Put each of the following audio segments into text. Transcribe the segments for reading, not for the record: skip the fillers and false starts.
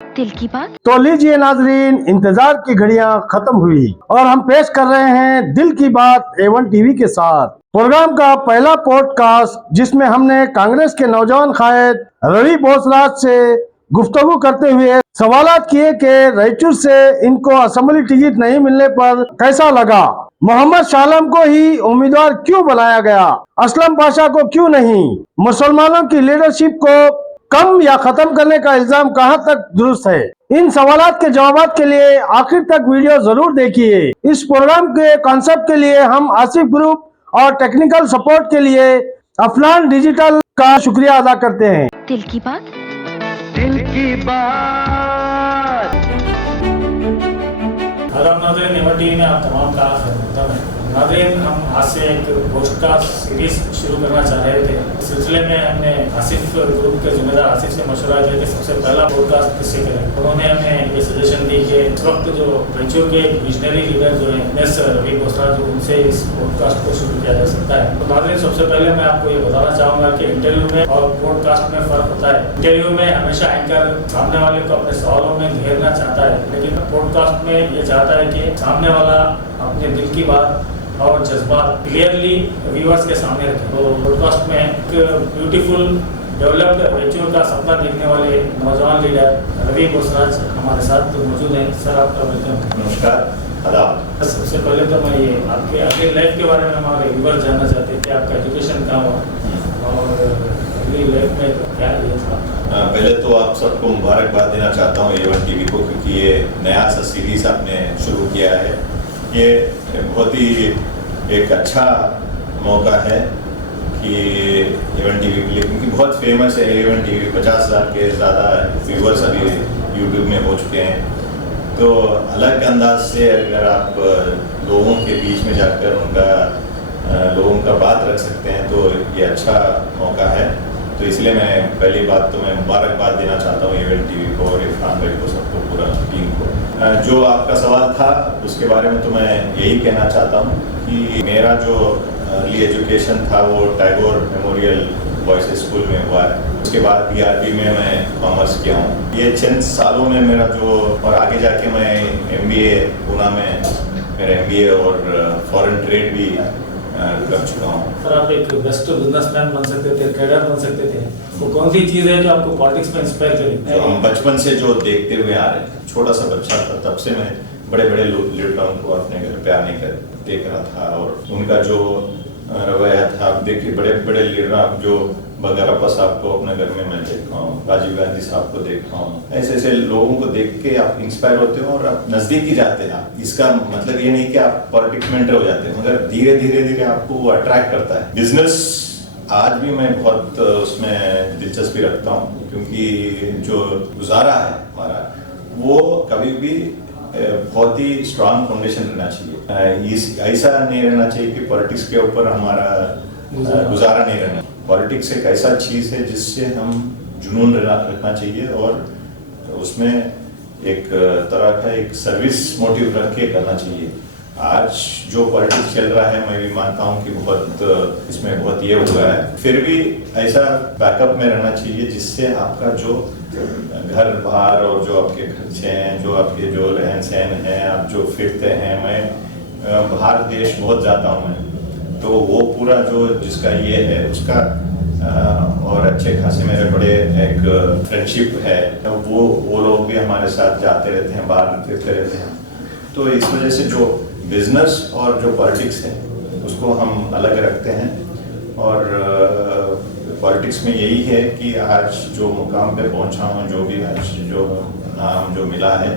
दिल की बात। तो लीजिए नाजरीन, इंतजार की घड़ियां खत्म हुई और हम पेश कर रहे हैं दिल की बात A1 टीवी के साथ प्रोग्राम का पहला पॉडकास्ट, जिसमें हमने कांग्रेस के नौजवान कायद रवि बोसराज से गुफ्तगू करते हुए सवालात किए कि रायचूर से इनको असेंबली टिकट नहीं मिलने पर कैसा लगा, मोहम्मद शालम को ही उम्मीदवार क्यों बनाया गया, असलम पाशा को क्यों नहीं, मुसलमानों की लीडरशिप को कम या खत्म करने का इल्जाम कहां तक दुरुस्त है। इन सवालात के जवाब के लिए आखिर तक वीडियो जरूर देखिए। इस प्रोग्राम के कॉन्सेप्ट के लिए हम आसिफ ग्रुप और टेक्निकल सपोर्ट के लिए अफलान डिजिटल का शुक्रिया अदा करते हैं। दिल की बात। दिल की बात। आदाब नाज़रीन, A1 टीवी में आप तमाम का खैर है। नाज़रीन, हम आज से एक पॉडकास्ट सीरीज शुरू करना चाह रहे थे। इस सिलसिले में हमने आसिफ ग्रुप के जिम्मेदार आसिफ से मशवरा किया कि सबसे पहला पॉडकास्ट किससे करें। उन्होंने हमें ये सजेशन दी कि इस वक्त जो रायचूर के विजनरी लीडर जो हैं एस रवि बोसराज, उनसे इस पॉडकास्ट को शुरू किया जा सकता है। तो नाज़रीन, सबसे पहले मैं आपको ये बताना चाहूँगा कि इंटरव्यू में और पॉडकास्ट में फ़र्क होता है। इंटरव्यू में हमेशा एंकर सामने वाले को अपने सवालों में घेरना चाहता है, लेकिन पॉडकास्ट में ये चाहता है कि सामने वाला अपने दिल की बात और जज्बात क्लियरली व्यूअर्स के सामने रखें। तो पॉडकास्ट में एक ब्यूटीफुल डेवलप्ड रायचूर का सपना देखने वाले नौजवान लीडर रवि बोसराज हमारे साथ मौजूद हैं। सर, आपका वेलकम। नमस्कार, आदाब। सबसे पहले तो मैं ये आपके अगली लाइफ के बारे में हमारे व्यूअर्स जानना चाहते हैं कि आपका एजुकेशन कहाँ हुआ और अगली लाइफ में क्या है था। पहले तो आप सबको मुबारकबाद देना चाहता हूँ A1 टीवी को, क्योंकि ये नया सा सीरीज आपने शुरू किया है। ये बहुत ही एक अच्छा मौका है कि A1 टीवी के लिए, क्योंकि बहुत फेमस है A1 टीवी। 50,000 के ज़्यादा व्यूअर्स अभी यूट्यूब में हो चुके हैं। तो अलग अंदाज से अगर आप लोगों के बीच में जाकर लोगों का बात रख सकते हैं तो ये अच्छा मौका है। तो इसलिए मैं पहली बात तो मैं मुबारकबाद देना चाहता हूँ A1 टीवी को और इरफान भाई को, सबको, पूरा टीम को। जो आपका सवाल था उसके बारे में तो मैं यही कहना चाहता हूँ कि मेरा जो अर्ली एजुकेशन था वो टैगोर मेमोरियल बॉयज़ स्कूल में हुआ है। उसके बाद BRB में मैं कॉमर्स किया हूँ। ये चंद सालों में मेरा जो, और आगे जाके मैं MBA पूना में मेरा MBA और फॉरेन ट्रेड भी कर चुका हूँ। सर, आप एक बेस्ट बिजनेसमैन बन सकते थे, ट्रेडर बन सकते थे, वो कौन सी चीज़ है जो आपको पॉलिटिक्स में इंस्पायर करी? जो हम बचपन से जो देखते हुए आ रहे हैं, छोटा सा बच्चा था तब से मैं बड़े बड़े लीडरों को अपने घर पे आने का देख रहा था और उनका जो रवैया था। आप देखिए, बड़े बड़े लीडर जो बगरप्पा साहब को अपने घर में मैं देख रहा हूँ, राजीव गांधी साहब को देख रहा हूँ। ऐसे ऐसे लोगों को देख के आप इंस्पायर होते हो और आप नजदीक ही जाते हैं। इसका मतलब ये नहीं कि आप पॉलिटिक्स में एंटर हो जाते हैं, मगर धीरे धीरे धीरे आपको वो अट्रैक्ट करता है। बिजनेस आज भी मैं बहुत उसमें दिलचस्पी रखता हूँ, क्योंकि जो गुजारा है हमारा वो कभी भी बहुत ही स्ट्रांग फाउंडेशन रहना चाहिए। ऐसा नहीं रहना चाहिए कि पॉलिटिक्स के ऊपर हमारा गुजारा नहीं रहना। पॉलिटिक्स एक ऐसा चीज़ है जिससे हम जुनून रखना चाहिए और उसमें एक तरह का एक सर्विस मोटिव रख के करना चाहिए। आज जो पॉलिटिक्स चल रहा है, मैं भी मानता हूँ कि बहुत इसमें बहुत ये हुआ है, फिर भी ऐसा बैकअप में रहना चाहिए जिससे आपका जो घर बाहर और जो आपके खर्चे हैं, जो आपके जो रहन सहन है, आप जो फिरते हैं, मैं बाहर देश बहुत जाता हूँ मैं, तो वो पूरा जो जिसका ये है उसका और अच्छे खासे मेरे बड़े एक फ्रेंडशिप है, वो लोग भी हमारे साथ जाते रहते हैं, बाहर फिरते रहते हैं। तो इस वजह से जो बिजनेस और जो पॉलिटिक्स है उसको हम अलग रखते हैं। और पॉलिटिक्स में यही है कि आज जो मुकाम पे पहुंचा हूँ, जो भी आज जो नाम जो मिला है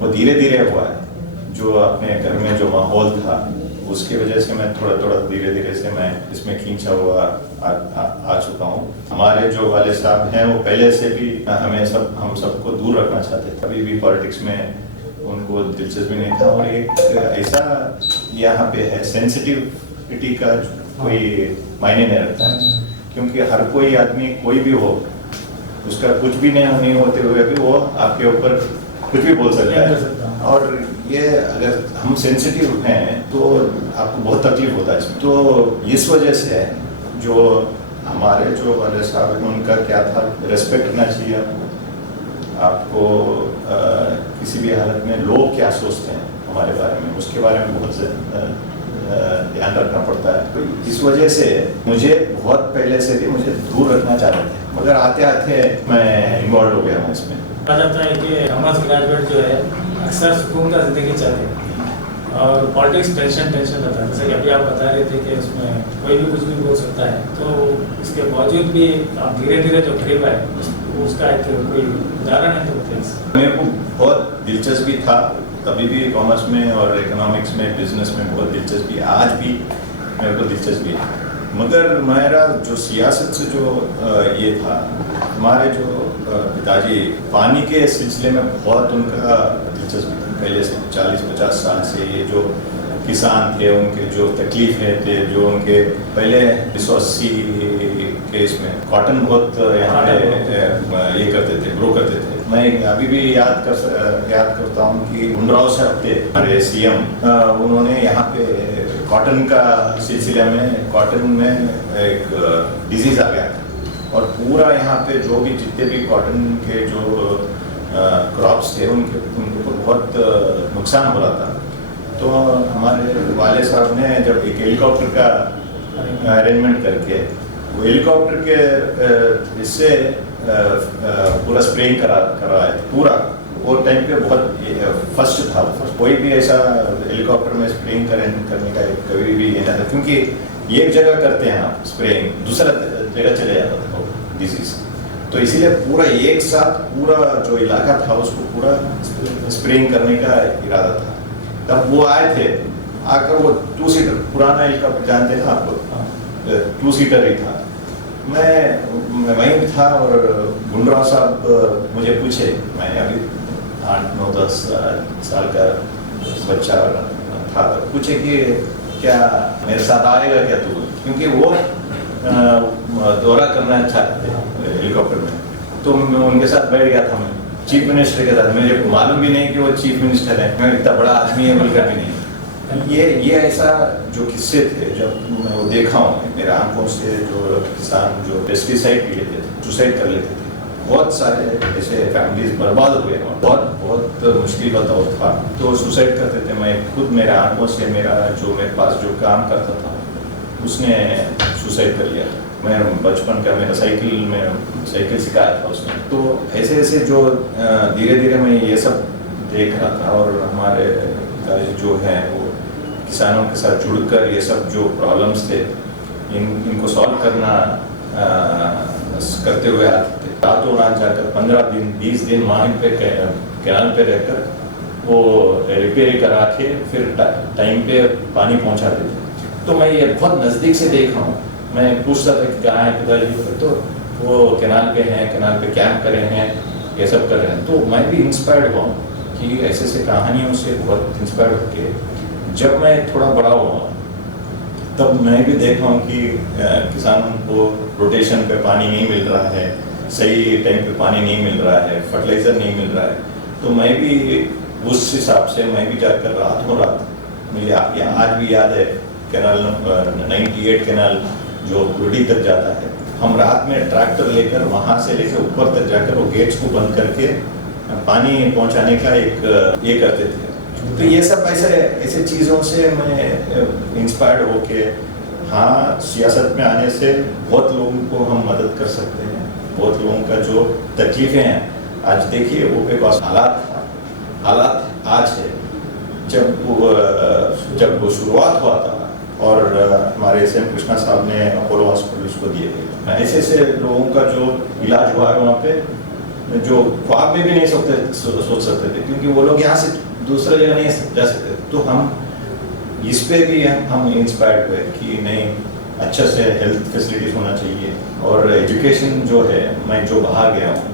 वो धीरे धीरे हुआ है। जो अपने घर में जो माहौल था उसकी वजह से मैं थोड़ा थोड़ा धीरे धीरे से मैं इसमें खींचा हुआ आ चुका हूँ। हमारे जो वाले साहब हैं वो पहले से भी हम सबको दूर रखना चाहते थे, कभी भी पॉलिटिक्स में उनको दिलचस्पी नहीं था। और एक ऐसा यहाँ पे है, सेंसिटिविटी का कोई मायने नहीं रखता है, क्योंकि हर कोई आदमी कोई भी हो, उसका कुछ भी नहीं होते हुए भी वो आपके ऊपर कुछ भी बोल सकता है। और ये अगर हम सेंसिटिव हैं तो आपको बहुत तकलीफ होता है इसमें। तो इस वजह से जो हमारे जो वाले साहब हैं उनका क्या था, रेस्पेक्ट करना चाहिए आपको। आपको किसी भी हालत में लोग क्या सोचते हैं हमारे बारे में, उसके बारे में बहुत ध्यान रखना पड़ता है। तो इस वजह से मुझे बहुत पहले से भी मुझे दूर रखना चाहते थे, मगर आते आते मैं इन्वॉल्व हो गया हूँ इसमें। कहा जाता है कि कॉमर्स ग्रेजुएट जो है अक्सर सुकून का जिंदगी चाहते हैं और पॉलिटिक्स टेंशन रहता है। जैसे कि अभी आप बता रहे थे कि उसमें कोई भी कुछ भी बोल सकता है, तो इसके बावजूद भी आप धीरे धीरे जो करीब आए उसका एक कोई उदाहरण है तो बताइए। मेरे को बहुत दिलचस्पी था तभी भी कॉमर्स में और इकोनॉमिक्स में, बिजनेस में बहुत दिलचस्पी, आज भी मेरे को दिलचस्पी है। मगर मेरा जो सियासत से जो ये था, हमारे जो पिताजी पानी के सिलसिले में बहुत उनका दिलचस्पी था पहले से 40-50 साल से। ये जो किसान थे उनके जो तकलीफें थे, जो उनके पहले 1980 के इसमें कॉटन बहुत यहाँ पे ये करते थे, ग्रो करते थे। मैं अभी भी याद करता हूँ कि मुंडराव साहब थे हमारे सीएम, उन्होंने यहाँ पे कॉटन का सिलसिले में, कॉटन में एक डिजीज आ गया था और पूरा यहाँ पे जो भी जितने भी कॉटन के जो क्रॉप्स थे उनको बहुत नुकसान हो रहा था। तो हमारे वाले साहब ने जब एक हेलीकॉप्टर का अरेंजमेंट करके वो हेलीकॉप्टर के इससे पूरा स्प्रेइंग कराया था पूरा। वो टाइम पे बहुत फर्स्ट था, कोई भी ऐसा हेलीकॉप्टर में स्प्रेइंग करने का कभी भी ये ना था, क्योंकि एक जगह करते हैं आप स्प्रेइंग, दूसरा जगह चले जाता था डिजीज। तो इसीलिए पूरा एक साथ पूरा जो इलाका था उसको पूरा स्प्रेइंग करने का इरादा था। तब वो आए थे, आकर वो 2 सीटर पुराना हेलीकॉप्टर जानते थे आप लोग, 2 सीटर ही था। मैं वहीं था और गुंडराव साहब मुझे पूछे, मैं अभी 8-9-10 साल का बच्चा था, पूछे कि क्या मेरे साथ आएगा क्या तू, क्योंकि वो दौरा करना चाहते थे हेलीकॉप्टर में। तो मैं उनके साथ बैठ गया था, मैं चीफ मिनिस्टर के साथ। मुझे मालूम भी नहीं कि वो चीफ मिनिस्टर है, मैं इतना बड़ा आदमी है बोलकर भी नहीं। ये ऐसा जो किस्से थे जब मैं वो देखा हूँ मेरे आंखों से, जो किसान जो पेस्टिसाइड पी लेते थे, सुसाइड कर लेते थे, बहुत सारे ऐसे फैमिलीज बर्बाद हुए हैं, बहुत मुश्किल का दौर था। तो सुसाइड करते थे। मैं खुद मेरे आंखों से, मेरे पास जो काम करता था उसने सुसाइड कर लिया। मैं बचपन का मेरा साइकिल सिखाया था उसने। तो ऐसे जो धीरे धीरे मैं ये सब देख रहा था और हमारे जो है वो किसानों के साथ जुड़कर ये सब जो प्रॉब्लम्स थे इनको सॉल्व करते हुए आते थे। रातों रात जाकर 15 दिन 20 दिन माहिम पे कैनाल पे रहकर वो रिपेयर करा के फिर टाइम पे पानी पहुंचाते थे। तो मैं ये बहुत नज़दीक से देखा हूँ। मैं पूछता था कि कहाँ है पिताजी, तो वो कैनाल पे हैं, कैनाल पे कैंप करे हैं, ये सब कर रहे हैं। तो मैं भी इंस्पायर्ड हुआ कि ऐसे कहानियों से बहुत इंस्पायर होके जब मैं थोड़ा बड़ा हुआ तब मैं भी देखा हूँ कि किसानों को रोटेशन पे पानी नहीं मिल रहा है, सही टाइम पे पानी नहीं मिल रहा है, फर्टिलाइजर नहीं मिल रहा है। तो मैं भी उस हिसाब से मैं भी जाकर रातों रात, मुझे आज भी याद है कैनाल 98 कैनाल जो गुड़ी तक जाता है, हम रात में ट्रैक्टर लेकर वहाँ से लेकर ऊपर तक जाकर वो गेट्स को बंद करके पानी पहुंचाने का एक ये करते थे। तो ये सब ऐसे चीज़ों से मैं इंस्पायर्ड होके, हाँ, सियासत में आने से बहुत लोगों को हम मदद कर सकते हैं। बहुत लोगों का जो तकलीफें हैं, आज देखिए वो एक हालात आज है। जब वो शुरुआत हुआ था और हमारे SM कृष्णा साहब ने अपोलो हॉस्पिटल उसको दिए, ऐसे लोगों का जो इलाज हुआ है वहाँ पे, जो ख्वाब में भी नहीं सोच सकते थे, क्योंकि वो लोग यहाँ से दूसरा जगह नहीं जा सकते। तो हम इस पे भी हम इंस्पायर्ड हुए कि नहीं, अच्छा से हेल्थ फैसिलिटीज होना चाहिए। और एजुकेशन जो है, मैं जो बाहर गया हूँ,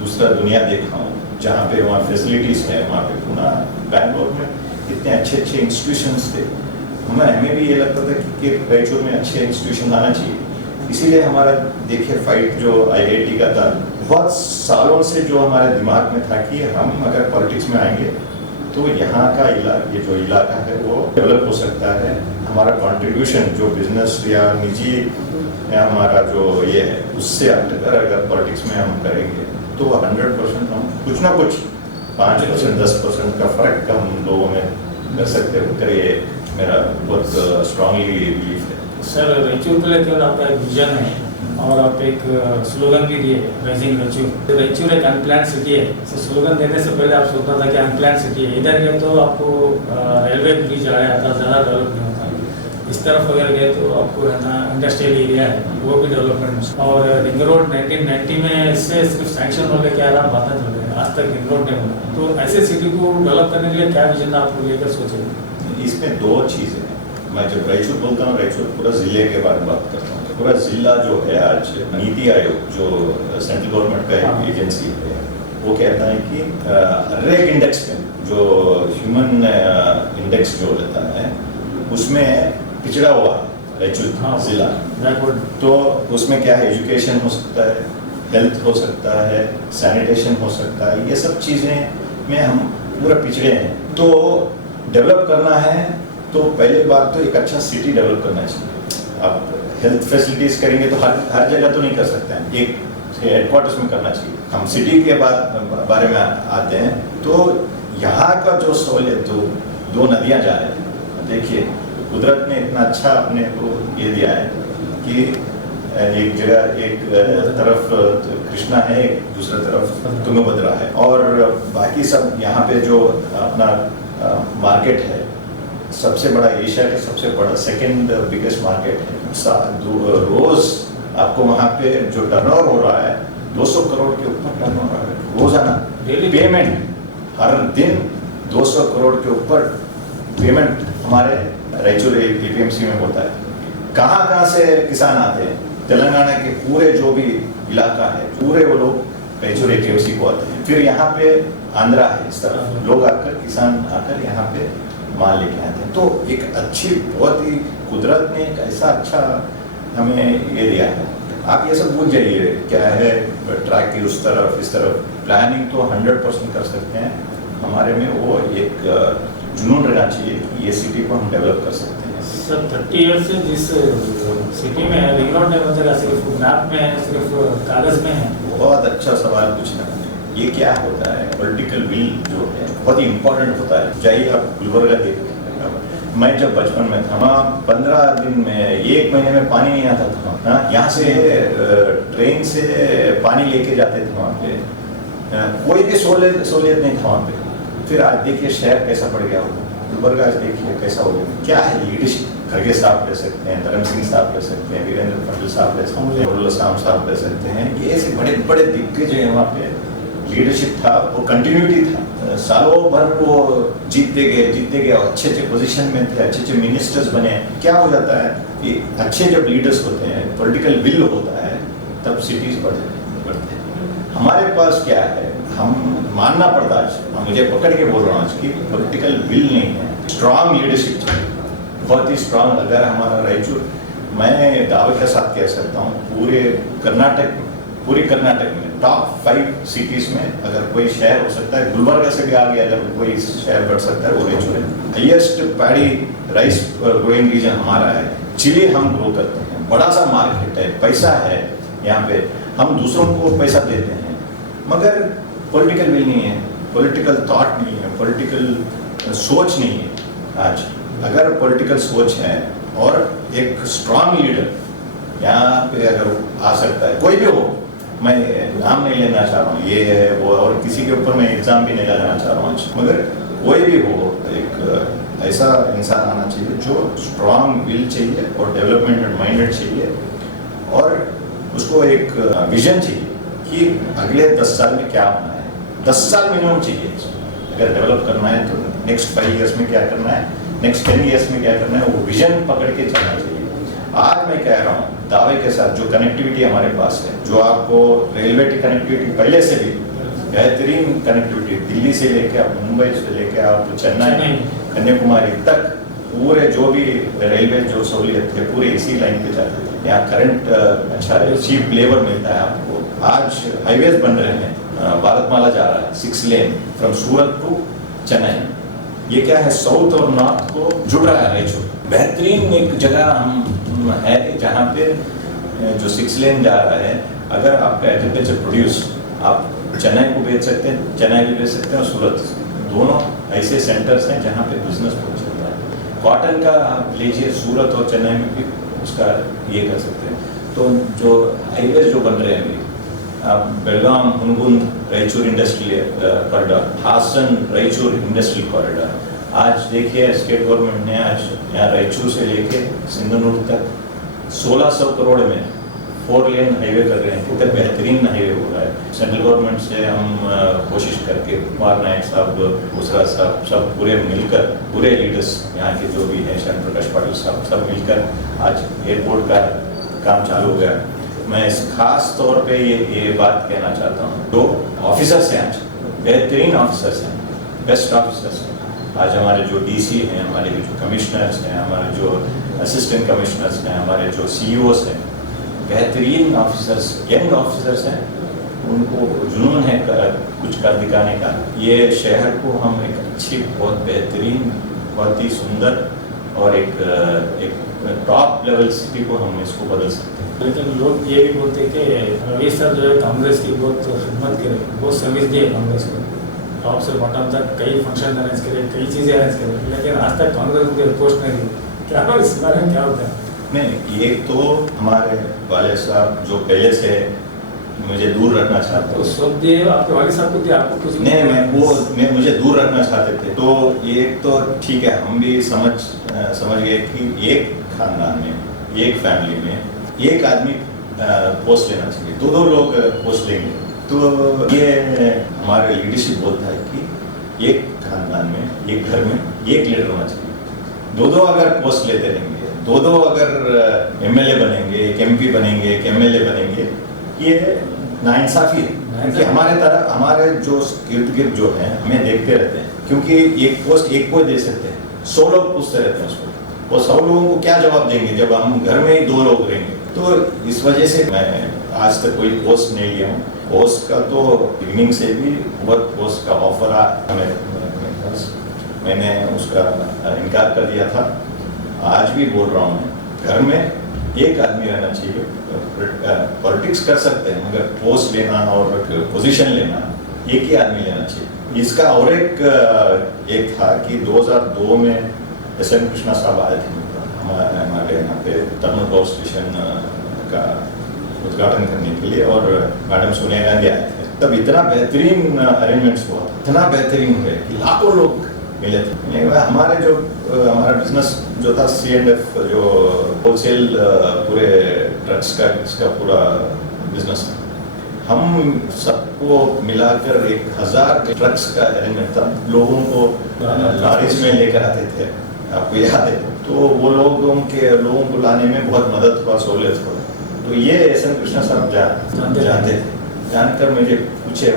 दूसरा दुनिया देखा हूँ, जहाँ पे वहाँ फैसिलिटीज़ है, वहाँ पे पुणे बैंगलोर में इतने अच्छे इंस्टीट्यूशंस थे। हमें भी ये लगता था कि रायचूर में अच्छे इंस्टीट्यूशन आना चाहिए। इसीलिए हमारा देखिए फाइट जो IIT का था, बहुत सालों से जो हमारे दिमाग में था कि हम अगर पॉलिटिक्स में आएंगे तो यहाँ का ये जो इलाका है वो डेवलप हो सकता है। हमारा कंट्रीब्यूशन जो बिजनेस या निजी या हमारा जो ये है उससे अगर पॉलिटिक्स में हम करेंगे तो 100% हम कुछ ना कुछ 5% 10% का फर्क हम लोगों में कर सकते हो करिए, मेरा बहुत स्ट्रांगली बिलीफ है। सर रायचूर को लेकर आपका एक विजन है और आप एक स्लोगन भी दिए, राइजिंग रायचूर। रायचूर एक अनप्लान सिटी है, तो स्लोगन देने से पहले आप सोचना था कि अनप्लान सिटी है। इधर गए तो आपको रेलवे ब्रिज आया था, ज़्यादा डेवलप नहीं होता। इस तरफ अगर गए तो आपको है ना इंडस्ट्रियल एरिया है, वो भी डेवलपमेंट। और रिंग रोड 1990 में इससे सिर्फ सैंक्शन हो गया, क्या रहा बातें चल रही है, आज तक रिंग रोड नहीं बना। तो ऐसे सिटी को डेवलप करने के लिए क्या विजन आपको लेकर सोचेंगे? इसमें दो चीज़ें हैं। मैं जब रायचूर बोलता हूँ, रायचूर पूरा ज़िले के बारे में बात करता हूँ। पूरा ज़िला जो है आज, नीति आयोग जो सेंट्रल गवर्नमेंट का एक एजेंसी है, वो कहता है कि रेक इंडेक्स में जो ह्यूमन इंडेक्स जो रहता है उसमें पिछड़ा हुआ रायचूर ज़िला। तो उसमें क्या है, एजुकेशन हो सकता है, हेल्थ हो सकता है, सैनिटेशन हो सकता है, ये सब चीज़ें में हम पूरा पिछड़े हैं। तो डेवलप करना है तो पहली बात तो एक अच्छा सिटी डेवलप करना चाहिए। आप हेल्थ फैसिलिटीज़ करेंगे तो हर जगह तो नहीं कर सकते हैं, एक हेडक्वार्टर्स में करना चाहिए। हम सिटी के बारे में आते हैं तो यहाँ का जो सहूलियत, दो नदियाँ जा रही हैं, देखिए कुदरत ने इतना अच्छा अपने को ये दिया है कि एक जगह एक तरफ कृष्णा है, एक दूसरी तरफ तुंगभद्रा है, और बाकी सब यहाँ पे जो अपना मार्केट है, सबसे बड़ा एशिया के सबसे बड़ा सेकंड बिगेस्ट मार्केट है। रोज आपको वहाँ पे जो टर्नओवर हो रहा है 200 करोड़ के ऊपर टर्नओवर है रोजाना। पेमेंट हर दिन 200 करोड़ के ऊपर पेमेंट हमारे रायचूर एपीएमसी में होता है। कहाँ से किसान आते हैं, तेलंगाना के पूरे जो भी इलाका है पूरे वो लोग रायचूर एपीएमसी को आते हैं। फिर यहाँ पे आंध्रा है, इस तरफ लोग आकर, किसान आकर यहाँ पे माल लेके आते हैं। तो एक अच्छी, बहुत ही कुदरत ने एक ऐसा अच्छा हमें ये दिया है। आप ये सब भूल जाइए क्या है ट्रैक की उस तरफ इस तरफ, प्लानिंग तो 100% कर सकते हैं। हमारे में वो एक जुनून रहना चाहिए कि ये सिटी को हम डेवलप कर सकते हैं। सर 30 ईयर्स से जिस सिटी में रिंग रोड नहीं बनेगा, सिर्फ मैप में है, सिर्फ कागज में है। बहुत अच्छा सवाल पूछना। ये क्या होता है, पॉलिटिकल विल जो है बहुत ही इम्पोर्टेंट होता है। जाइए आप गुलबर्गा देखिए, मैं जब बचपन में था वहाँ 15 दिन में 1 महीने में पानी नहीं आता था। यहाँ से ट्रेन से पानी लेके जाते थे वहाँ पे, कोई भी सहूलियत नहीं था वहाँ पे। फिर आज देखिए शहर कैसा पड़ गया हो, गुलबर्गा आज देखिए कैसा हो गया। क्या है लीडरशिप, खड़गे साहब ले सकते हैं, धर्म सिंह साहब ले सकते हैं, वीरेंद्र पटेल साहब ले सकते हैं, अब्दुल सलाम साहब ले सकते हैं। ये ऐसे बड़े बड़े दिग्गज हैं वहाँ पे। लीडरशिप था, वो कंटिन्यूटी था, सालों भर वो जीतते गए, अच्छे पोजीशन में थे, अच्छे मिनिस्टर्स बने। क्या हो जाता है कि अच्छे जब लीडर्स होते हैं, पॉलिटिकल विल होता है, तब सिटीज बढ़ते हैं। हमारे पास क्या है, हम मानना पड़ता है, मुझे पकड़ के बोल रहा हूँ कि पॉलिटिकल विल नहीं है, स्ट्रांग लीडरशिप चाहिए, बहुत ही स्ट्रांग। अगर हमारा रायचूर, मैं दावे के साथ कह सकता हूँ, पूरे कर्नाटक में टॉप 5 सिटीज में अगर कोई शहर हो सकता है, गुलबर्गा से भी आगे अगर कोई शहर बढ़ सकता है वो रायचूर है। Highest paddy rice growing region हमारा है। चिली हम ग्रो करते हैं, बड़ा सा मार्केट है, पैसा है यहाँ पे, हम दूसरों को पैसा देते हैं, मगर पॉलिटिकल विल नहीं है, पॉलिटिकल थॉट नहीं है, पॉलिटिकल सोच नहीं है। आज अगर पॉलिटिकल सोच है और एक स्ट्रांग लीडर यहाँ पे अगर आ सकता है, कोई भी हो, मैं नाम नहीं लेना चाह रहा हूँ, ये है वो, और किसी के ऊपर मैं एग्जाम भी नहीं लगाना चाह रहा हूँ, मगर कोई भी हो, एक ऐसा इंसान आना चाहिए जो स्ट्रांग विल चाहिए और डेवलपमेंट माइंडेड चाहिए, और उसको एक विजन चाहिए कि अगले 10 साल में क्या होना है। 10 साल मिनिमम चाहिए अगर डेवलप करना है, तो नेक्स्ट 5 ईयर्स में क्या करना है, नेक्स्ट 10 ईयर्स में क्या करना है, वो विजन पकड़ के चलना चाहिए। आज मैं कह रहा हूँ दावे के साथ, जो कनेक्टिविटी हमारे पास है, जो आपको रेलवे की कनेक्टिविटी पहले से भी बेहतरीन कनेक्टिविटी, दिल्ली से लेके आप मुंबई से लेके आप चेन्नई कन्याकुमारी तक, पूरे जो भी रेलवे जो सहूलियत थे पूरे इसी लाइन पे जाते थे। यहाँ करंट अच्छा है, चीप लेबर मिलता है आपको। आज हाईवेज बन रहे हैं, भारतमाला जा रहा है 6 लेन फ्रॉम सूरत टू चेन्नई। ये क्या है, साउथ और नॉर्थ को जुड़ रहा है रायचूर। बेहतरीन एक जगह हम है जहाँ पे जो 6 लेन जा रहा है, अगर आपका एग्रीकल्चर प्रोड्यूस आप चेन्नई को भेज सकते हैं, चेन्नई भी भेज सकते हैं और सूरत, दोनों ऐसे सेंटर्स हैं जहाँ पे बिजनेस बहुत चलता है। कॉटन का आप लीजिए, सूरत और चेन्नई में भी उसका ये कर सकते हैं। तो जो हाईवे जो बन रहे हैं अभी, आप Belgaum Hungund Raichur industrial corridor, Hassan Raichur industrial corridor, आज देखिए स्टेट गवर्नमेंट ने आज यहाँ रायचूर से लेके सिंधनूर तक 1600 करोड़ में 4 लेन हाईवे कर रहे हैं। कितना बेहतरीन हाईवे हो रहा है। सेंट्रल गवर्नमेंट से हम कोशिश करके कुमार नायक साहब, दूसरा साहब, सब पूरे मिलकर, पूरे लीडर्स यहाँ के जो भी हैं, श्याम प्रकाश पाटिल साहब, सब मिलकर आज एयरपोर्ट का काम चालू हो गया। मैं इस खास तौर पे ये बात कहना चाहता हूँ, जो ऑफिसर्स हैं आज बेहतरीन ऑफिसर्स हैं, बेस्ट ऑफिसर्स हैं। आज हमारे जो डीसी हैं, हमारे जो कमिश्नर्स हैं, हमारे जो असिस्टेंट कमिश्नर्स हैं, हमारे जो सीईओस हैं, बेहतरीन ऑफिसर्स, यंग ऑफिसर्स हैं। उनको जुनून है कुछ कर दिखाने का। ये शहर को हम एक अच्छी, बहुत बेहतरीन, बहुत ही सुंदर और एक टॉप लेवल सिटी को हम इसको बदल सकते हैं। लेकिन लोग ये भी बोलते हैं कि रवि सर जो है कांग्रेस की बहुत खिदमत करे, बहुत सर्विस दी है कांग्रेस को, टॉप से बॉटम तक कई फंक्शन अरेंज करे, कई चीज़ें अरेंज करे, लेकिन आज तक कांग्रेस को पोस्ट नहीं दी। क्या इस बारे में क्या होता है? नहीं, ये तो हमारे वाले साहब जो पहले से मुझे दूर रखना चाहते तो सब दिए आपके वाले साहब को दिया, आपको कुछ नहीं, मैं मुझे दूर रखना चाहते थे। तो ये तो ठीक है, हम भी समझ गए कि एक खानदान में, एक फैमिली में एक आदमी पोस्ट लेना चाहिए, दो लोग पोस्ट लेंगे। तो ये हमारे लीडरशिप बोलता है कि एक खानदान में, एक घर में एक लीडर होना चाहिए। दो अगर पोस्ट लेते रहेंगे, दो अगर एमएलए बनेंगे, एक एमपी बनेंगे, एक एमएलए बनेंगे, ये नाइंसाफी है। क्योंकि हमारे जो इर्द गिर्द जो है, हमें देखते रहते हैं, क्योंकि एक पोस्ट एक को दे सकते हैं, 100 लोग पूछते रहते हैं उसको, वो 100 लोगों को क्या जवाब देंगे जब हम घर में ही 2 लोग रहेंगे। तो इस वजह से मैं आज तक कोई पोस्ट नहीं लिया हूँ। पोस्ट का तो बिगिनिंग से भी बहुत पोस्ट का ऑफर आया, मैंने उसका इनकार कर दिया था। आज भी बोल रहा हूँ, घर में एक आदमी रहना चाहिए। पॉलिटिक्स कर सकते हैं, मगर पोस्ट लेना और पोजीशन लेना एक ही आदमी लेना चाहिए। इसका और एक था कि 2002 में एस.एन. कृष्णा साहब आए थे हमारे यहाँ पे तमिल पावर स्टेशन का उद्घाटन करने के लिए, और मैडम सोनिया गांधी आए थे। तब इतना बेहतरीन अरेंजमेंट्स हुआ था, इतना बेहतरीन हुए कि लाखों लोग मिले थे। हमारा बिजनेस जो था C&F, जो होलसेल पूरे ट्रक्स का, इसका पूरा बिजनेस था। हम सबको मिलाकर 1000 ट्रक्स का अरेंजमेंट था। लोगों को लॉरीज में लेकर आते थे, आपको याद है? तो वो लोगों को लाने में बहुत मदद हुआ, सहूलियत हुआ। तो ये एस.एन. कृष्णा साहब जानते थे। जानकर मुझे पूछे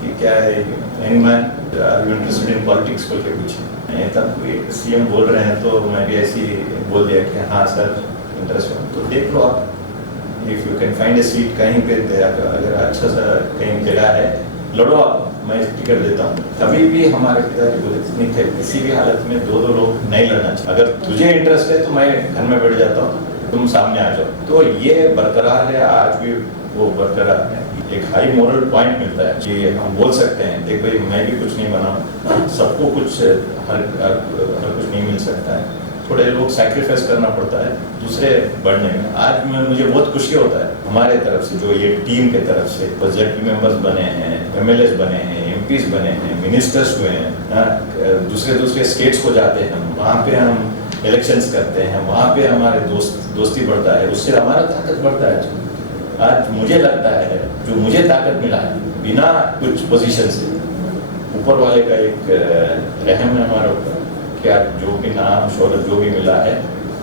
कि क्या है young man, are you interested in politics बोल के पूछे। तब सीएम बोल रहे हैं तो मैं भी ऐसे ही बोल दिया कि हाँ सर इंटरेस्ट है। तो देख लो आप, if you can find A seat कहीं पे, अगर अच्छा सा कहीं जगह है, लड़ो आप, मैं टिकट देता हूँ। कभी भी हमारे पिताजी बोले नहीं थे, किसी भी हालत में 2 लोग नहीं लड़ना चाहिए। अगर तुझे इंटरेस्ट है तो मैं घर में बैठ जाता हूँ, तुम सामने आ जाओ। तो ये बरकरार है, आज भी वो बरकरार है। एक हाई मोरल पॉइंट मिलता है कि हम बोल सकते हैं देख भाई मैं भी कुछ नहीं बना, सबको कुछ हर कुछ नहीं मिल सकता है, थोड़े लोग सैक्रिफाइस करना पड़ता है दूसरे बढ़ने में। आज मुझे बहुत खुशी होता है हमारे तरफ से, जो ये टीम के तरफ से प्रोजेक्ट मेंबर्स बने हैं, MLAs बने हैं, MPs बने हैं, मिनिस्टर्स हुए हैं, दूसरे स्टेट्स को जाते हैं, वहाँ पे हम इलेक्शंस करते हैं, वहाँ पे हमारे दोस्ती बढ़ता है, उससे हमारा ताकत बढ़ता है। आज मुझे लगता है जो मुझे ताकत मिला है बिना कुछ पोजीशन से, ऊपर वाले का एक रहम है हमारे ऊपर, क्या जो भी नाम शोहरत जो भी मिला है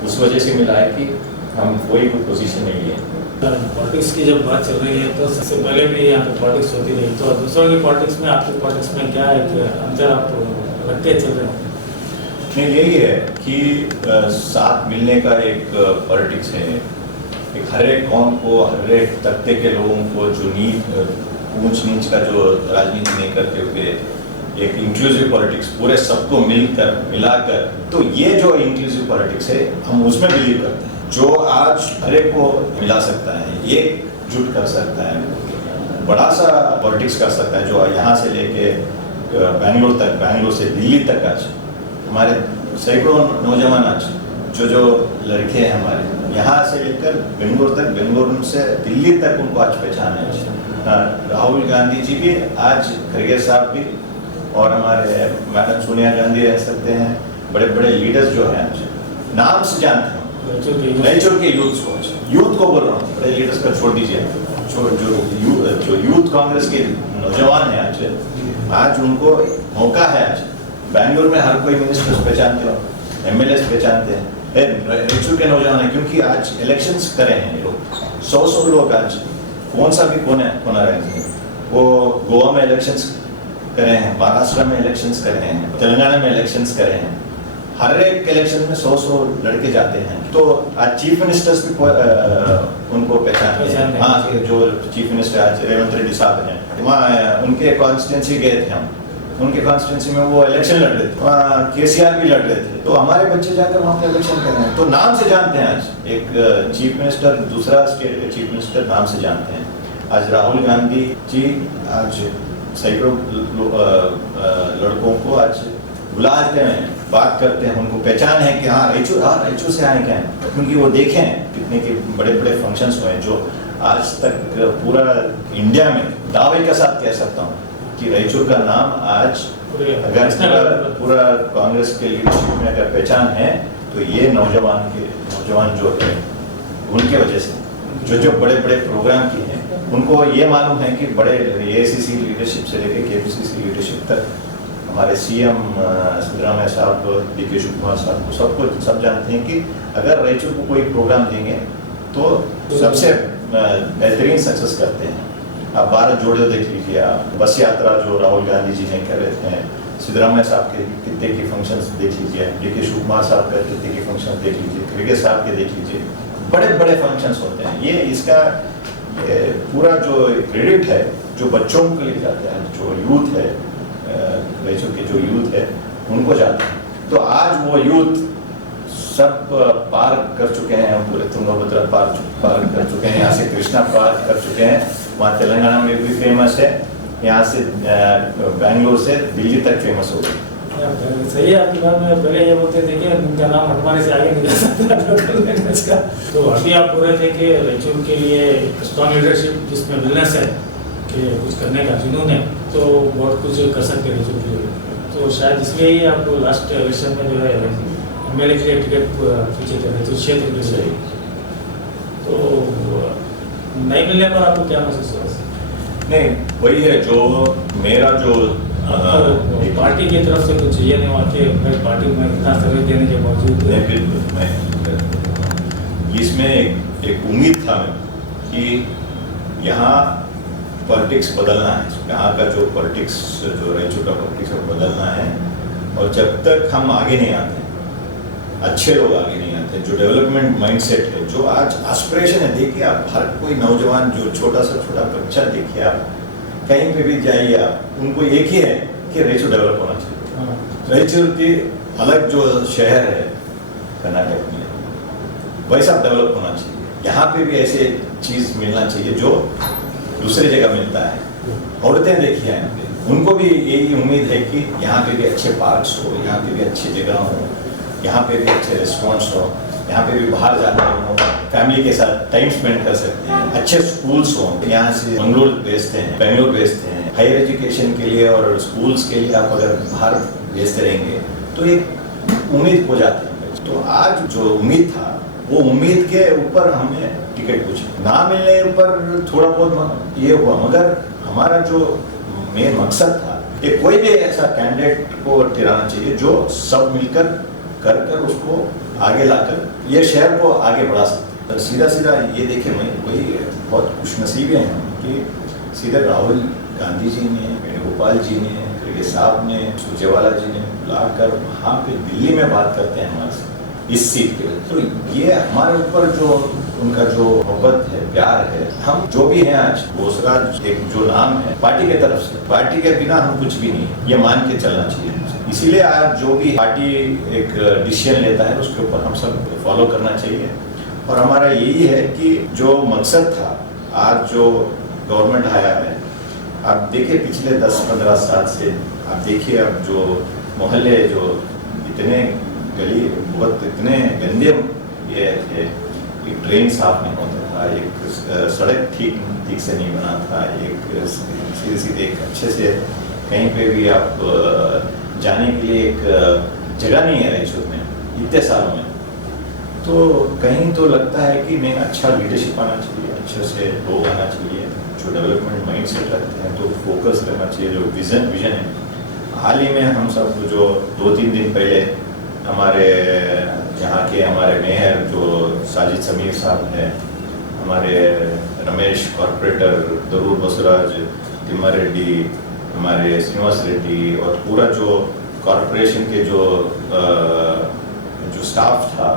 उस वजह से मिला है कि हम कोई पोजीशन नहीं है। पॉलिटिक्स की जब बात चल रही है तो सबसे पहले भी यहाँ पे पॉलिटिक्स होती रही, तो दूसरों की पॉलिटिक्स में आपकी पॉलिटिक्स में क्या है कि अंतर आप रखते चल रहे हो? नहीं, यही है कि साथ मिलने का एक पॉलिटिक्स है। एक हर एक कौम को, हर एक तबके के लोगों को जो ऊंच नीच का जो राजनीति नहीं करते हुए एक इंक्लूसिव पॉलिटिक्स, पूरे सबको मिलाकर, तो ये जो इंक्लूसिव पॉलिटिक्स है हम उसमें बिलीव करते हैं, जो आज हर एक को मिला सकता है, एकजुट कर सकता है, बड़ा सा पॉलिटिक्स कर सकता है, जो यहाँ से लेके बेंगलोर तक, बेंगलोर से दिल्ली तक आज हमारे सैकड़ों नौजवान आज जो लड़के हैं हमारे यहाँ से लेकर बेंगलोर तक, बेंगलोर से दिल्ली तक उनको आज पहचान है। राहुल गांधी जी भी आज, खड़गे साहब भी, और हमारे मैडम सोनिया गांधी रह सकते हैं, बड़े बड़े लीडर्स जो हैं आज नाम से जानते हैं। रायचूर के यूथ को बोल रहा हूँ, बड़े लीडर्स का छोड़ दीजिए, जो यूथ कांग्रेस के नौजवान हैं आज उनको मौका है। आज बेंगलोर में हर कोई मिनिस्टर्स पहचानते हो, एमएलए पहचानते हैं, रायचूर के नौजवान है, क्योंकि आज इलेक्शंस करे हैं ये लोग, 100 लोग आज कौन सा भी कोना रहेंगे, वो गोवा में इलेक्शंस करे हैं, महाराष्ट्र में इलेक्शंस करे हैं, तेलंगाना में इलेक्शंस करे हैं, हर एक इलेक्शन में 100 लड़के जाते हैं। तो आज चीफ मिनिस्टर्स भी उनको पहचानते हैं। हाँ, जो चीफ मिनिस्टर आज रेवंत रेड्डी साहब हैं, वहाँ उनके कॉन्स्टिट्यूंसी गए थे हम, उनके कॉन्स्टिट्यूंसी में वो इलेक्शन लड़ रहे थे, वहाँ केसीआर भी लड़ रहे थे, तो हमारे बच्चे जाकर वहाँ पे इलेक्शन कर रहे हैं, तो नाम से जानते हैं। आज एक चीफ मिनिस्टर, दूसरा स्टेट के चीफ मिनिस्टर नाम से जानते हैं। आज राहुल गांधी जी आज सैकड़ों लड़कों को आज बुलाते हैं, बात करते हैं, उनको पहचान है कि हाँ रायचूर से आए क्या हैं, क्योंकि वो देखें कितने के बड़े बड़े फंक्शंस हुए हैं, जो आज तक पूरा इंडिया में दावे के साथ कह सकता हूँ कि रायचूर का नाम आज अगर पूरा कांग्रेस के लीडरशिप में अगर पहचान है, तो ये नौजवान जो है उनके वजह से जो बड़े बड़े प्रोग्राम किए हैं, उनको ये मालूम है कि बड़े एआईसीसी लीडरशिप से लेकर केपीसीसी लीडरशिप तक हमारे सीएम सिद्धरामैया साहब, डीके शिवकुमार साहब को सब जानते हैं कि अगर रायचूर को कोई प्रोग्राम देंगे तो सबसे बेहतरीन सक्सेस करते हैं। आप भारत जोड़ो देख लीजिए, आप बस यात्रा जो राहुल गांधी जी ने कर रहे थे, सिद्धरामैया साहब के कितने की फंक्शंस देख लीजिए, डीके शिवकुमार साहब का कितने की फंक्शन देख लीजिए, खड़गे साहब के देख लीजिए, बड़े बड़े फंक्शंस होते हैं। ये इसका पूरा जो क्रेडिट है जो बच्चों के लिए जाता है, जो यूथ है, रायचूर के जो यूथ है उनको जाता है। तो आज वो यूथ सब पार कर चुके हैं, पूरे तुंगभद्रा पार कर चुके हैं, यहाँ से कृष्णा पार कर चुके हैं, वहाँ तेलंगाना में भी फेमस है, यहाँ से बेंगलोर से दिल्ली तक फेमस हो गई। सही है आपकी बात। में पहले ये बोलते थे कि उनका नाम हटवाने से आगे नहीं जा सकता, तो अभी आप बोल रहे थे कि रायचूर के लिए स्ट्रॉन्ग लीडरशिप जिसमें विलनेस है कि कुछ करने का जुनून है, तो बहुत कुछ कर सकते हैं रायचूर के लिए। तो शायद इसलिए ही आपको लास्ट इलेक्शन में जो है एमएलए के लिए टिकट खींचे थे रायचूर क्षेत्र के लिए, तो नहीं मिलने पर आपको क्या महसूस हुआ? नहीं, वही है जो मेरा जो पार्टी की तरफ से कुछ ये नहीं हुआ कि पार्टी में इतना सर्विस देने के बावजूद? इसमें एक उम्मीद था कि यहाँ पॉलिटिक्स बदलना है, यहाँ का जो पॉलिटिक्स, जो रायचूर का पॉलिटिक्स बदलना है, और जब तक हम आगे नहीं आते, अच्छे लोग आगे नहीं आते, जो डेवलपमेंट माइंडसेट है, जो आज एस्पिरेशन है, देखिए आप हर कोई नौजवान जो छोटा बच्चा देखिए, आप कहीं पे भी जाइए, आप उनको एक ही है कि रायचूर डेवलप होना चाहिए। रायचूर की अलग जो शहर है कर्नाटक में, वैसा डेवलप होना चाहिए, यहाँ पे भी ऐसे चीज़ मिलना चाहिए जो दूसरी जगह मिलता है। औरतें देखिए यहाँ पे, उनको भी यही उम्मीद है कि यहाँ पे भी अच्छे पार्क्स हो, यहाँ पे भी अच्छी जगह हो, यहाँ पे भी अच्छे रेस्टोरेंट्स हो, यहाँ पे भी बाहर जाते हो, फैमिली के साथ टाइम स्पेंड कर सकते हैं, अच्छे स्कूल्स हो। यहाँ से बेंगलोर भेजते हैं हायर एजुकेशन के लिए, और स्कूल्स के लिए आप अगर बाहर भेजते रहेंगे तो एक उम्मीद हो जाती है। तो आज जो उम्मीद था, वो उम्मीद के ऊपर हमें टिकट कुछ ना मिलने पर थोड़ा बहुत ये हुआ, मगर हमारा जो मेन मकसद था, ये कोई भी ऐसा कैंडिडेट को ठहराना चाहिए जो सब मिलकर कर उसको आगे लाकर ये शहर को आगे बढ़ा सकते हैं। सीधा ये देखे, मैं कोई बहुत खुशनसीब हैं कि सीधे राहुल गांधी जी ने, वेणुगोपाल जी ने, खड़गे साहब ने, सुरजेवाला जी ने बुलाकर वहाँ पे दिल्ली में बात करते हैं हमारे से इस सीट के लिए। तो ये हमारे ऊपर जो उनका जो मोहब्बत है, प्यार है, हम जो भी हैं आज, बोसराज एक जो नाम है पार्टी के तरफ से, पार्टी के बिना हम कुछ भी नहीं, ये मान के चलना चाहिए। इसीलिए आज जो भी पार्टी एक डिसीजन लेता है उसके ऊपर हम सब फॉलो करना चाहिए। और हमारा यही है कि जो मकसद था, आज जो गवर्नमेंट आया है आप देखिए पिछले 10-15 साल से आप देखिए अब जो मोहल्ले जो इतने गली बहुत इतने गंदे ये थे, एक ड्रेन साफ नहीं होता था, एक सड़क ठीक से नहीं बना था, एक सीधे एक अच्छे से कहीं पे भी आप जाने के लिए एक जगह नहीं है रायचूर में इतने सालों में। तो कहीं तो लगता है कि नहीं, अच्छा लीडरशिप आना चाहिए, अच्छे से लोग आना चाहिए जो डेवलपमेंट माइंड सेट रखते हैं, तो फोकस करना चाहिए, जो विजन है। हाल ही में हम सब जो 2-3 दिन पहले हमारे यहाँ के हमारे मेयर जो साजिद समीर साहब हैं, हमारे रमेश कॉर्पोरेटर दरूर बसवराज, तिम्मा रेड्डी, हमारे श्रीनिवास रेड्डी और पूरा जो कॉरपोरेशन के जो स्टाफ था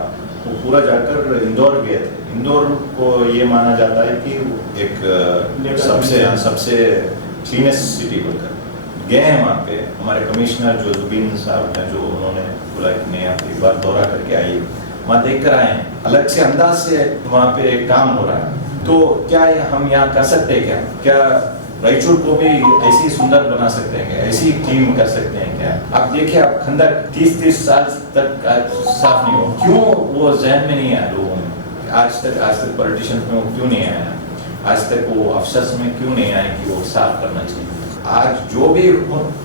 वो पूरा जाकर इंदौर गए थे। इंदौर को ये माना जाता है कि एक सबसे क्लीनेस्ट सिटी बोलकर गए हैं वहाँ पे। हमारे कमिश्नर जो जुबीन साहब हैं, जो उन्होंने बोला कि नहीं आप एक बार दौरा करके आइए, वहाँ देख कर आए, अलग से अंदाज से वहाँ पे काम हो रहा है। तो क्या हम यहाँ कर सकते हैं क्या रायचूर को भी ऐसी सुंदर बना सकते हैं क्या, ऐसी टीम कर सकते हैं क्या? आप देखिए, आप खंडर 30-30 साल तक साफ नहीं हो, क्यों वो जहन में नहीं आया लोगों में? आज तक पॉलिटिशियंस में वो क्यों नहीं आया? आज तक वो अफसर्स में क्यों नहीं आया कि वो साफ करना चाहिए? आज जो भी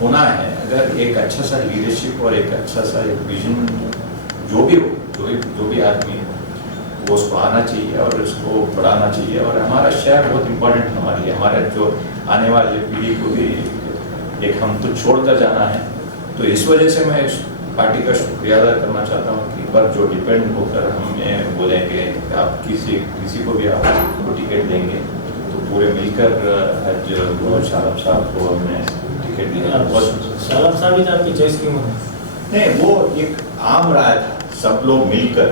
होना है, अगर एक अच्छा सा लीडरशिप और एक अच्छा सा विजन जो भी आदमी है वो उसको आना चाहिए और उसको बढ़ाना चाहिए। और हमारा शहर बहुत इम्पोर्टेंट है हमारे लिए, हमारे जो आने वाली पीढ़ी को भी एक हम तो छोड़ कर जाना है। तो इस वजह से मैं इस पार्टी का शुक्रिया अदा करना चाहता हूँ कि पर जो डिपेंड होकर हमें बोलेंगे आप किसी को भी आप टिकट देंगे तो पूरे मिलकर आज शालम साहब को हमने टिकट दिया। शालम साहब ही आपकी चॉइस क्यों है? नहीं, वो एक आम राय था, सब लोग मिलकर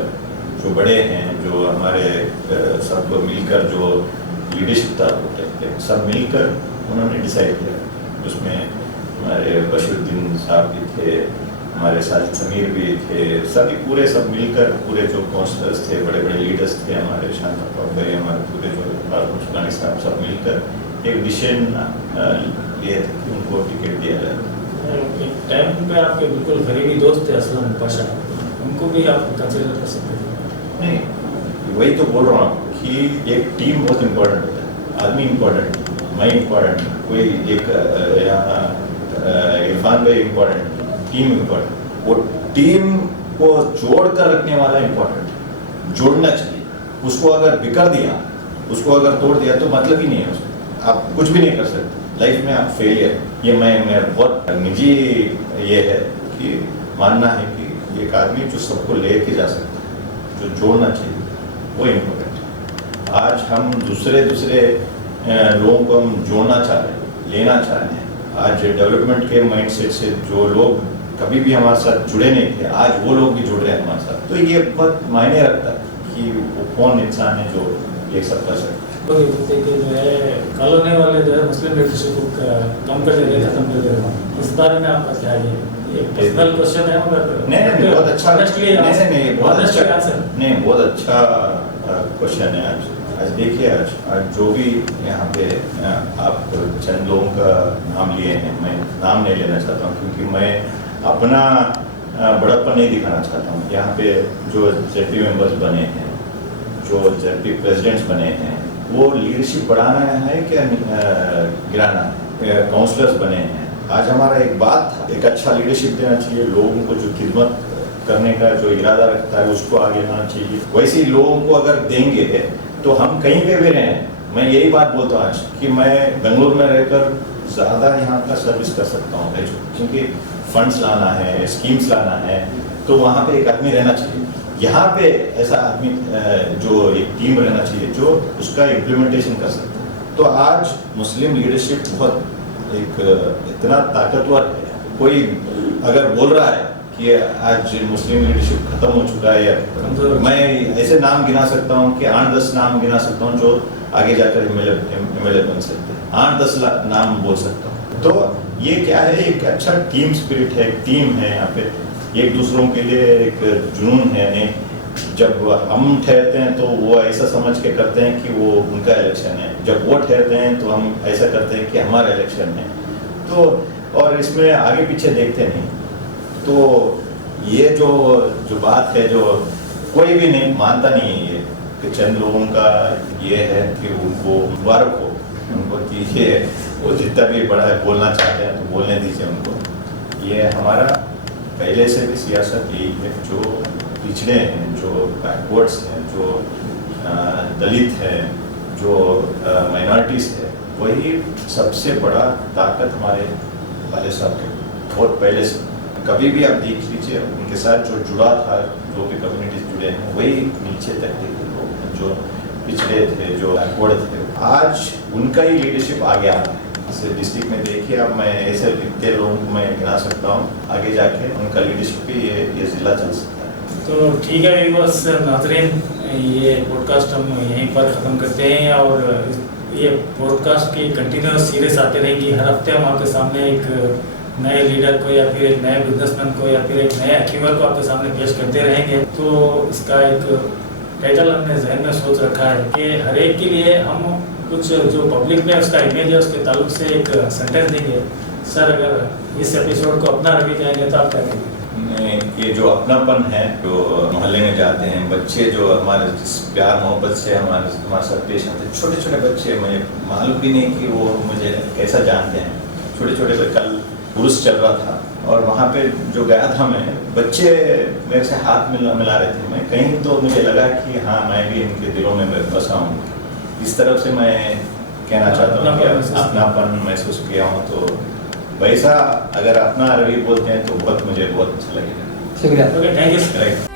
जो बड़े हैं, जो हमारे सब लोग मिलकर जो लीडरशिप था सब मिलकर उन्होंने डिसाइड किया। उसमें हमारे बशीरुद्दीन साहब भी थे, हमारे साजिद समीर भी थे, सब मिलकर पूरे जो काउंसलर्स थे, बड़े बड़े लीडर्स थे, हमारे शांता भाई, हमारे पूरे जो चुनानी साहब सब मिलकर एक डिसीजन लिए थे कि उनको टिकट दिया जाए। एक टाइम पे आपके बिल्कुल करीबी दोस्त थे असलम पाशा, उनको भी आप कंसिडर कर सकते थे? नहीं, वही तो बोल रहा हूँ कि एक टीम बहुत इम्पोर्टेंट होता है, आदमी इम्पोर्टेंट, मैं इम्पोर्टेंट, कोई एक यहाँ इरफान भाई इम्पोर्टेंट, टीम इम्पोर्टेंट। वो टीम को जोड़ कर रखने वाला इम्पोर्टेंट, जोड़ना चाहिए। उसको अगर बिकर दिया, उसको अगर तोड़ दिया तो मतलब ही नहीं है उसको, आप कुछ भी नहीं कर सकते लाइफ में, आप फेलियर। ये मैं बहुत निजी ये है कि मानना है कि एक आदमी जो सबको लेके जा सकता है, जो जोड़ना चाहिए, वो इम्पोर्टेंट है। आज हम दूसरे लोगों को हम जोड़ना चाह रहे हैं, लेना चाह रहे हैं। आज डेवलपमेंट के माइंडसेट से जो लोग कभी भी हमारे साथ जुड़े नहीं थे, आज वो लोग भी जुड़ रहे हैं हमारे साथ। तो ये बहुत मायने रखता है कि वो कौन इंसान है जो ये सब कर सकता है। जो है कॉलोनी वाले जो है मुस्लिम लीडरशिप को कम कर देते, खत्म कर देते, इस बारे में आपका क्या है? ये पर्सनल क्वेश्चन है मगर नहीं, बहुत अच्छा, नहीं बहुत अच्छा क्वेश्चन है। आज देखिए, आज जो भी यहाँ पे आप चंद लोगों का नाम लिए हैं, मैं नाम नहीं लेना चाहता हूँ क्योंकि मैं अपना बड़प्पन नहीं दिखाना चाहता हूँ। यहाँ पे जो जेपी मेंबर्स बने हैं, जो जेपी प्रेसिडेंट्स बने हैं, वो लीडरशिप बढ़ाना है क्या गिराना है? काउंसलर्स बने हैं। आज हमारा एक बात था, एक अच्छा लीडरशिप देना चाहिए, लोगों को जो खिदमत करने का जो इरादा रखता है उसको आगे लाना चाहिए। वैसे ही लोगों को अगर देंगे तो हम कहीं पे भी रहें। मैं यही बात बोलता हूँ आज कि मैं बेंगलुरु में रहकर ज़्यादा यहाँ का सर्विस कर सकता हूँ, क्योंकि फंड्स लाना है, स्कीम्स लाना है, तो वहाँ पे एक आदमी रहना चाहिए। यहाँ पे ऐसा आदमी जो एक टीम रहना चाहिए जो उसका इम्प्लीमेंटेशन कर सकता है। तो आज मुस्लिम लीडरशिप बहुत एक इतना ताकतवर है। कोई अगर बोल रहा है कि आज मुस्लिम लीडरशिप खत्म हो चुका है, या मैं ऐसे नाम गिना सकता हूँ कि 8-10 नाम गिना सकता हूँ जो आगे जाकर एमएलए बन सकते हैं, 8-10 नाम बोल सकता हूँ। तो ये क्या है, एक अच्छा टीम स्पिरिट है, एक टीम है यहाँ पे, एक दूसरों के लिए एक जुनून है। जब हम ठहरते हैं तो वो ऐसा समझ के करते हैं कि वो उनका इलेक्शन है, जब वो ठहरते हैं तो हम ऐसा करते हैं कि हमारा इलेक्शन है। तो और इसमें आगे पीछे देखते नहीं। तो ये जो बात है, जो कोई भी नहीं मानता नहीं है ये, कि चंद लोगों का ये है कि उनको मुबारक हो, उनको कि वो जितना भी बड़ा बोलना चाहते हैं तो बोलने दीजिए उनको। ये हमारा पहले से भी सियासत यही है, जो पिछड़े हैं, जो बैकवर्ड्स हैं, जो दलित हैं, जो माइनॉरिटीज़ है, वही सबसे बड़ा ताकत हमारे वाले साहब के बहुत पहले से। कभी भी आप देख लीजिए उनके साथ जो जुड़ा था, जो भी कम्युनिटीज जुड़े हैं, वही नीचे तक के लोग जो पिछड़े थे, जो बैकवर्ड थे, आज उनका ही लीडरशिप आ गया है। डिस्ट्रिक्ट में देखिए, अब मैं ऐसे इतने लोगों को मैं गिना सकता हूँ, आगे जाके उनका लीडरशिप भी ये जिला चल सकता है। तो ठीक है बस नाज़रीन, ये पॉडकास्ट हम यहीं पर ख़त्म करते हैं और ये पॉडकास्ट की कंटिन्यूस सीरीज आती रहेगी। हर हफ्ते हम आपके सामने एक नए लीडर को या फिर एक नए बिजनेसमैन को या फिर एक नए अचीवर को आपके सामने पेश करते रहेंगे। तो इसका एक टाइटल हमने जहन में सोच रखा है कि हर एक के लिए हम कुछ जो पब्लिक में उसका इमेज है उसके ताल्लुक से एक सेंटेंस देंगे। सर, अगर इस एपिसोड को अपना रवि जाएंगे तो आप क्या कहेंगे? ये जो अपनापन है, जो मोहल्ले में जाते हैं बच्चे, जो हमारे प्यार मोहब्बत से हमारे साथ पेश आते हैं, छोटे छोटे बच्चे, मुझे मालूम भी नहीं कि वो मुझे कैसा जानते हैं। छोटे छोटे, कल पुरुष चल रहा था और वहाँ पे जो गया था मैं, बच्चे मेरे से हाथ मिला रहे थे। मैं कहीं तो मुझे लगा कि हाँ, मैं भी इनके दिलों में बसा हूँ। इस तरफ से मैं कहना चाहता हूँ कि अपनापन महसूस किया हूँ। तो वैसा अगर अपना रवि बोलते हैं तो मुझे बहुत अच्छा लगेगा। शुक्रिया। Okay, thank you.